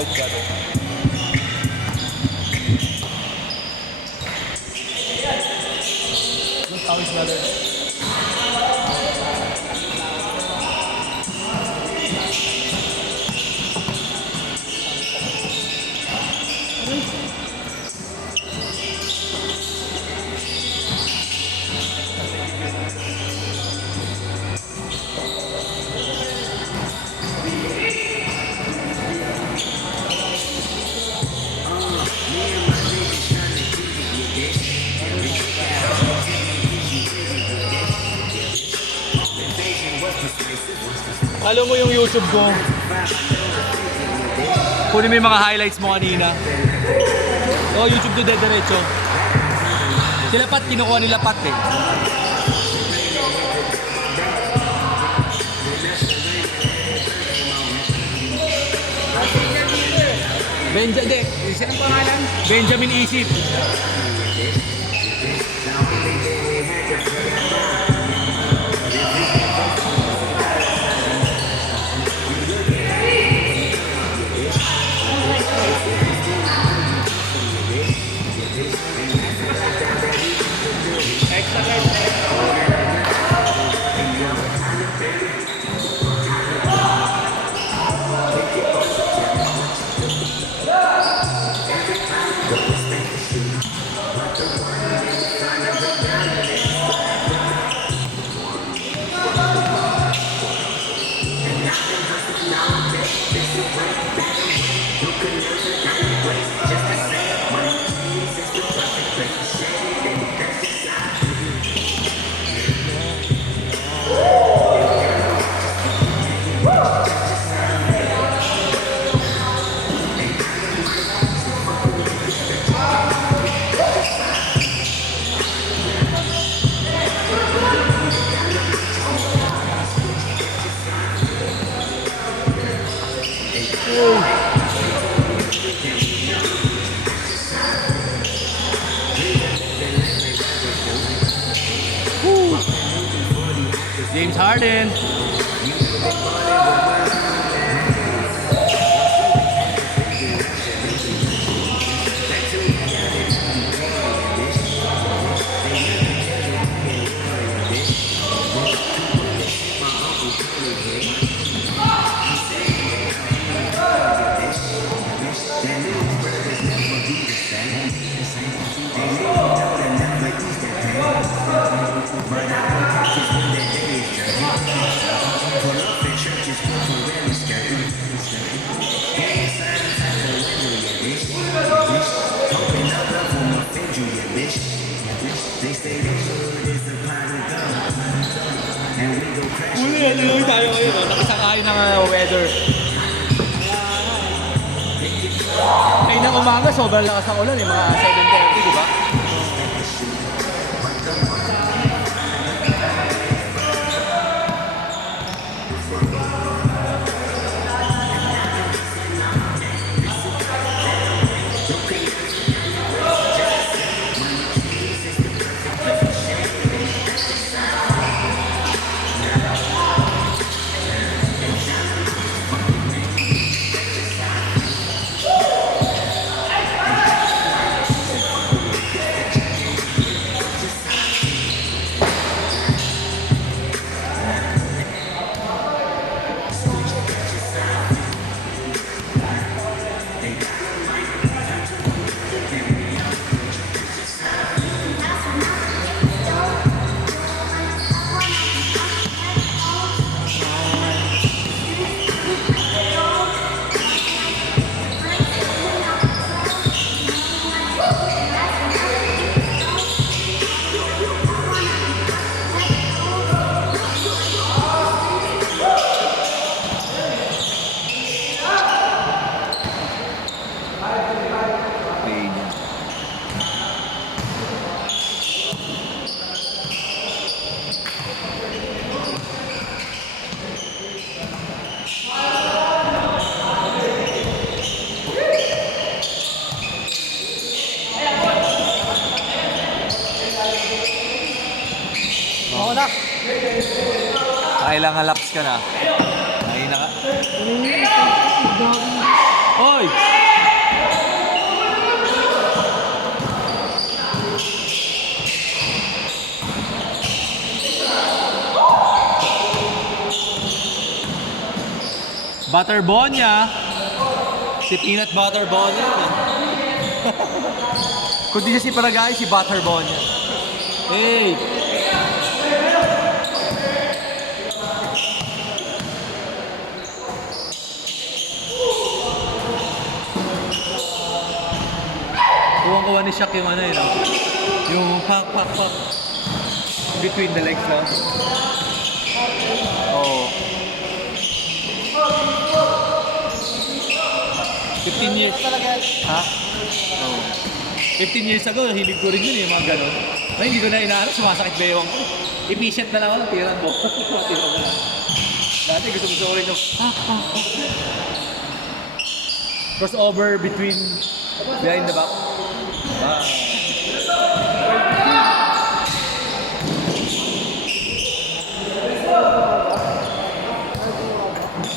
Towers Brother. Towers Brother. Alam mo yung YouTube ko, kunin mo yung mga highlights mo kanina. Oo, YouTube to diretso. Sila Pat, kinukuha nila Pat eh. Benjamin, Saan ang pangalan? Benjamin Isip. James Harden. Uy, tayo ngayon, nakasakay ng weather. Ay, ng umaga, sobrang lakas ng ulan, mga 7:30, di ba? Kailangan laps ka na. Ay, naka. Oy! Butter Bonya. Si Peanut Butter Bonya. Kung di siya si Paragay, si Butter Bonya. Hey! Kuwang-kuwa ni Shaq yung ano yun, no? Yung pak. Between the legs, no? Oh. 15 years. Ha? Oh. 15 years ago, hilig ko rin yun eh, mga ganon. Ay, hindi ko na inaarap, sumasakit ba yung efficient na lang ako, tirang mo. Dati gusto ko rin yung crossover between behind the back.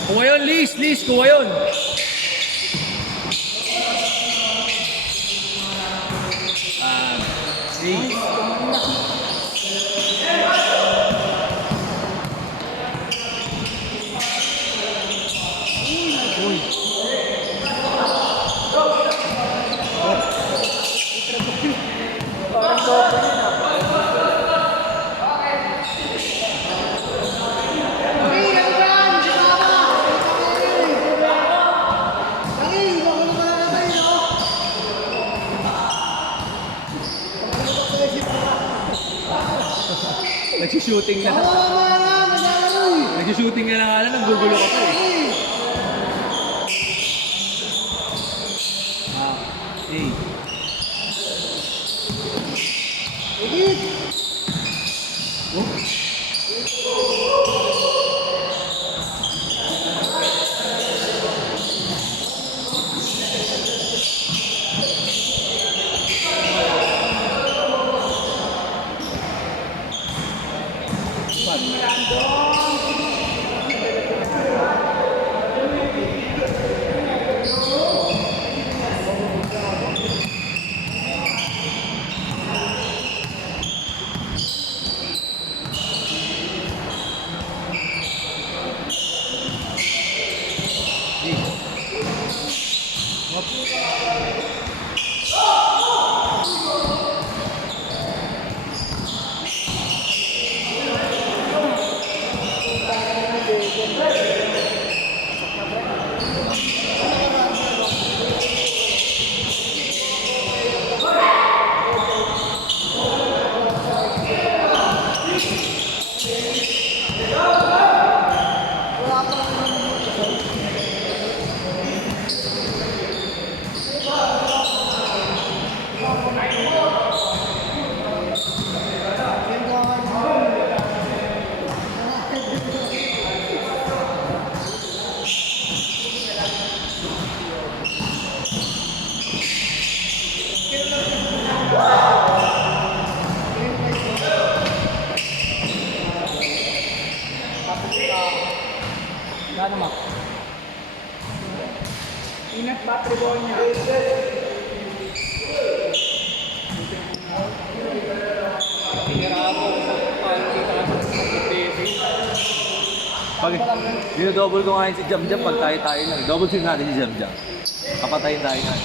Kuha yun, Liz, kuha yun. Liz. Nagsushooting na. Nagsushooting na lang, naggugulo ka pa eh. Hey. Gano'n mo? Peanut butter Bonya. Pag dinodouble ko ngayon si Jam pag tayo lang. Double team natin si Jam. Papatayin tayo na.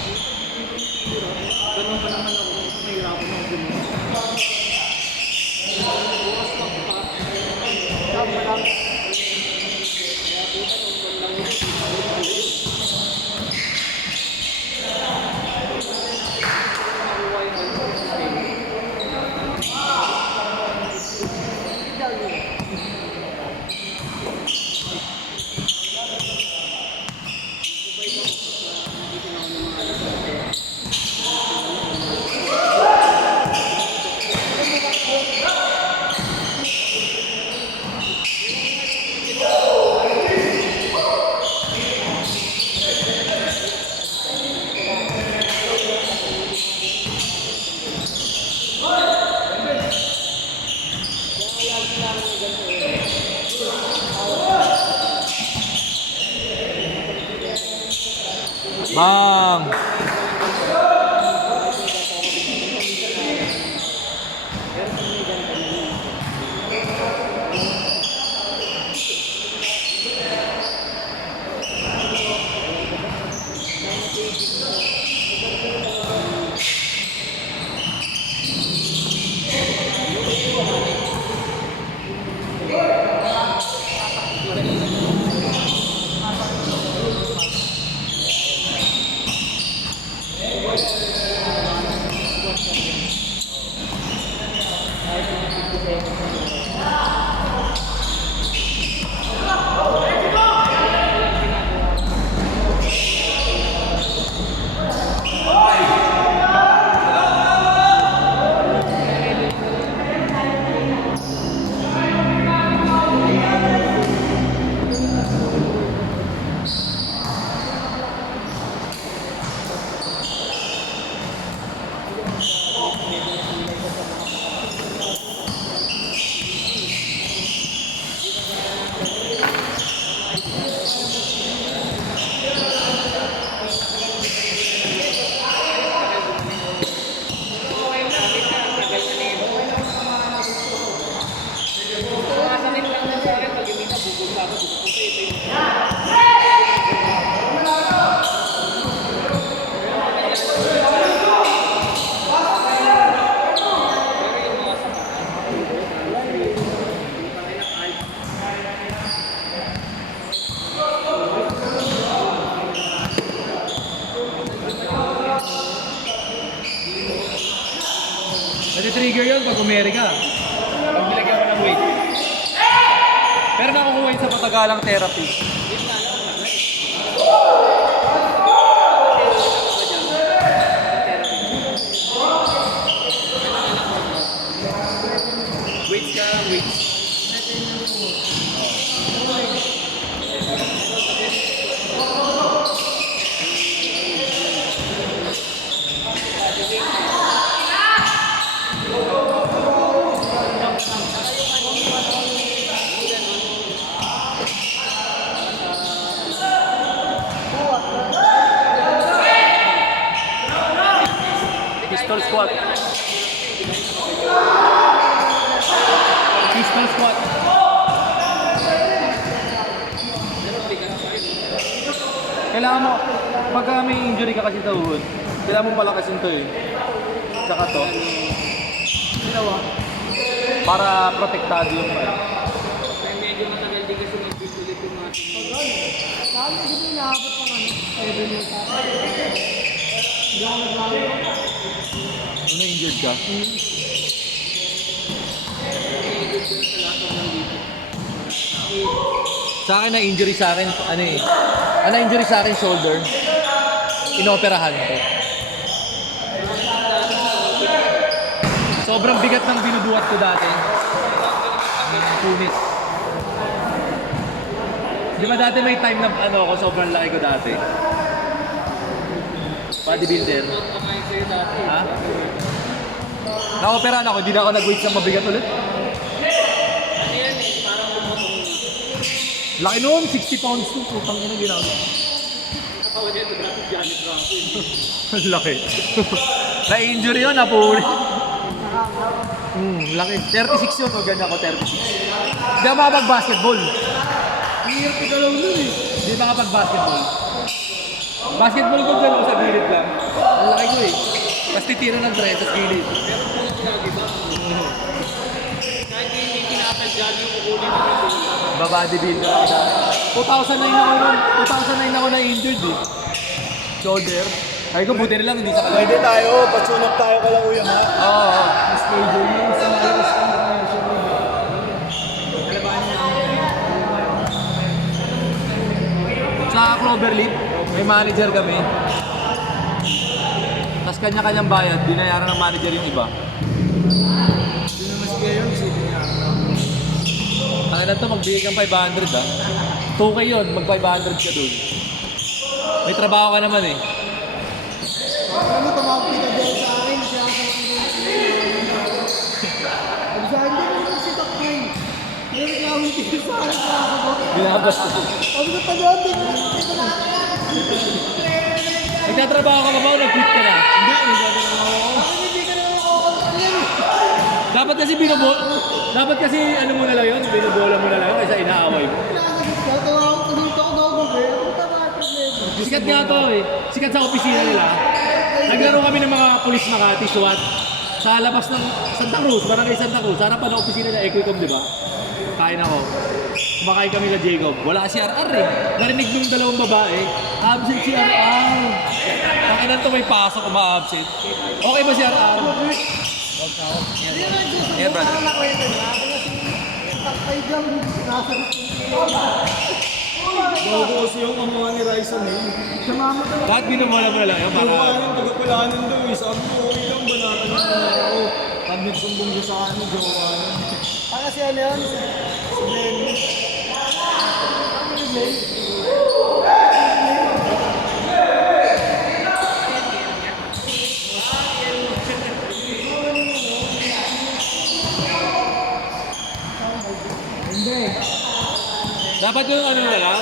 Ganun pa naman ako. Nahirapan ako gumawa. Bang! Nati-trigger yun pag umeri ka. Pag nilagyan mo ng weight. Pero nakukuha yun sa patagalang therapy. Weights ka, weights. Pistol squat. Pistol squat. Kailangan mo, pagka may injury ka kasi sa uhod, kailangan mo palakasin to eh. Tsaka to. Para protektado yung pa. Medyo matagal din kasi mag-ulit yung mga saan mo dito inaabot ng ano? 7 years ako. Hindi ako naglalaro. Ano injured ka? Sa akin na injury sa akin, ano eh. Ano injury sa akin, shoulder. Inoperahan ko. Sobrang bigat ng binubuhat ko dati. Punit. Di ba dati may time na ano ako, sobrang laki ko dati. Bodybuilder. Ha? Na-operahan ako, hindi na ako nag-weight sa mabigat ulit. Laki noon, 60 pounds to. Putang ina ginagawa. Ang laki. Na-injury yun, napuli. Laki. 36 yun, o ganyan ako, 36. Hindi ako makapag-basketball. Hirap igalaw nun eh. Hindi makapag-basketball. Basketball ko dyan ako sa gilid lang. Ang laki ko eh. Tapos titira ng 3 sa gilid. Kahit hindi kinapag-jog yung kukunin mo rin. Ba-bodybuilder ako dati. 2009 ako nun. 2009 ako na-injured eh. Shoulder. Ay ko, buti na lang hindi sa kanya. Pwede tayo, patsunap tayo ka lang uya ha. Oo. Mas major yung sa malakas ka na Sa Cloverleaf, may manager kami. Tapos kanya-kanyang bayad, binayaran ng manager yung iba. Hindi naman sige yun, sige niya. Ang ilan to, magbigay kang 500 ah. 2K yun, mag 500 ka dun. May trabaho ka naman eh. Alam mo, tumawag kita dahil sa akin, siya ang sabi sa akin, hindi naman si Takay. Hindi naman kita sa akin, sabi ko. Binabas ko. Sabi ko, tagaan din. Nagtatrabaho ka pa ba o nag-quit ka na? Hindi, nagtatrabaho ako. Bakit hindi ka naman makakontrol yan eh? Dapat kasi ano mo na lang yun, binubola mo na lang yun kaysa inaaway mo. Nakasagot ka, tawag ko daw eh. Ano ba ba problema? Sikat nga to eh. Sikat sa opisina nila. Naglaro kami ng mga pulis Makati, SWAT. Sa labas ng Santa Cruz, barangay Santa Cruz. Sa harapan ng opisina ng Equicom, di ba? Kain ako. Kumakain kami na Jacob. Wala si RR eh. Narinig nung dalawang babae. Absent si RR. Ang inan to may pasok kung ma-absent. Okay ba si RR? Yan, brother. Parang nakwento niya. Kasi takpay lang, nasa Bago kasi yung amuha ni Ryzen eh. Sumama ka lang. Lahat binumola mo na lang yun Yung para... parang tagapalanin daw eh. Sabi ko, okay lang, banatan na ako. Pag nagsumbong siya sa akin, jowa na. Kasi ano yun? Si Glenn. Ano ni Glenn? Hindi. Dapat yung ano na lang.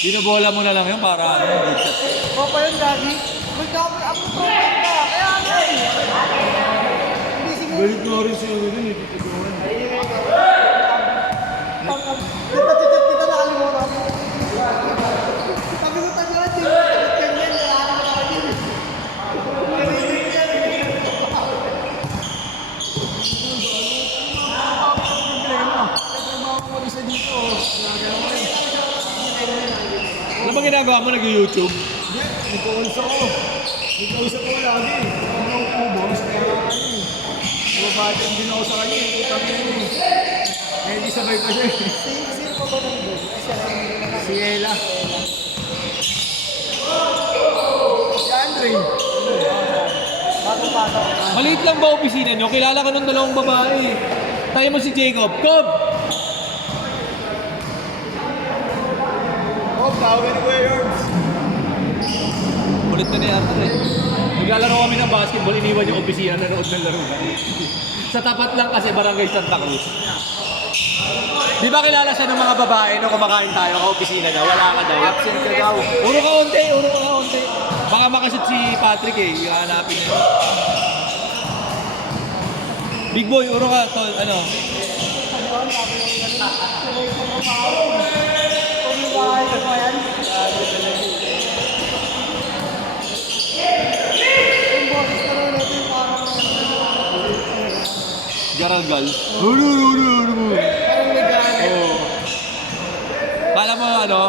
Binubola mo na lang yun para ano, good shot. O pa yun lagi. Magkapit ako ng tropa ka. Kaya ano eh. Hindi siguro. Galit nga rin siya rin eh. Titiguan. Nagtatitip kita nakalimutan. Sabi ko tagad eh. Ganyan, kailangan mo na yun. Narinig yan eh. Problema. Nagtrabaho ko mag-isa dito. Ginagawa ko yun. Ano ba ginagawa mo? Nag-YouTube? Hindi, nagkausap ako. Nagkausap ko lagi. Ano ako po, boss? Kaya ano eh. Bumabatin din ako sa kanya eh. Putang ina eh. Eh, di sabay pa siya eh. Sino pa ba nandun? Si Ella. Si Andre. Bagong pasok. Maliit lang ba opisina nyo? Kilala ka ng dalawang babae. Tayo mo si Jacob. Cobb! Oh, tawagin ko yung Yorbs. Ulit na niya ata eh. Naglalaro kami ng basketball, iniwan yung opisina, nanood ng laro. Sa tapat lang kasi barangay Santa Cruz. Di ba kilala siya ng mga babae nung kumakain tayo ka opisina na? Wala ka daw. Absent ka daw. Uro ka onte. Baka makashoot si Patrick eh, yung hanapin niya. Big boy, uro ka, tol, ano? Bahay ko pa yan. Yung boses ko rin ito yung parang Garalgal. parang nag-ano. Oo. Kala mo ano?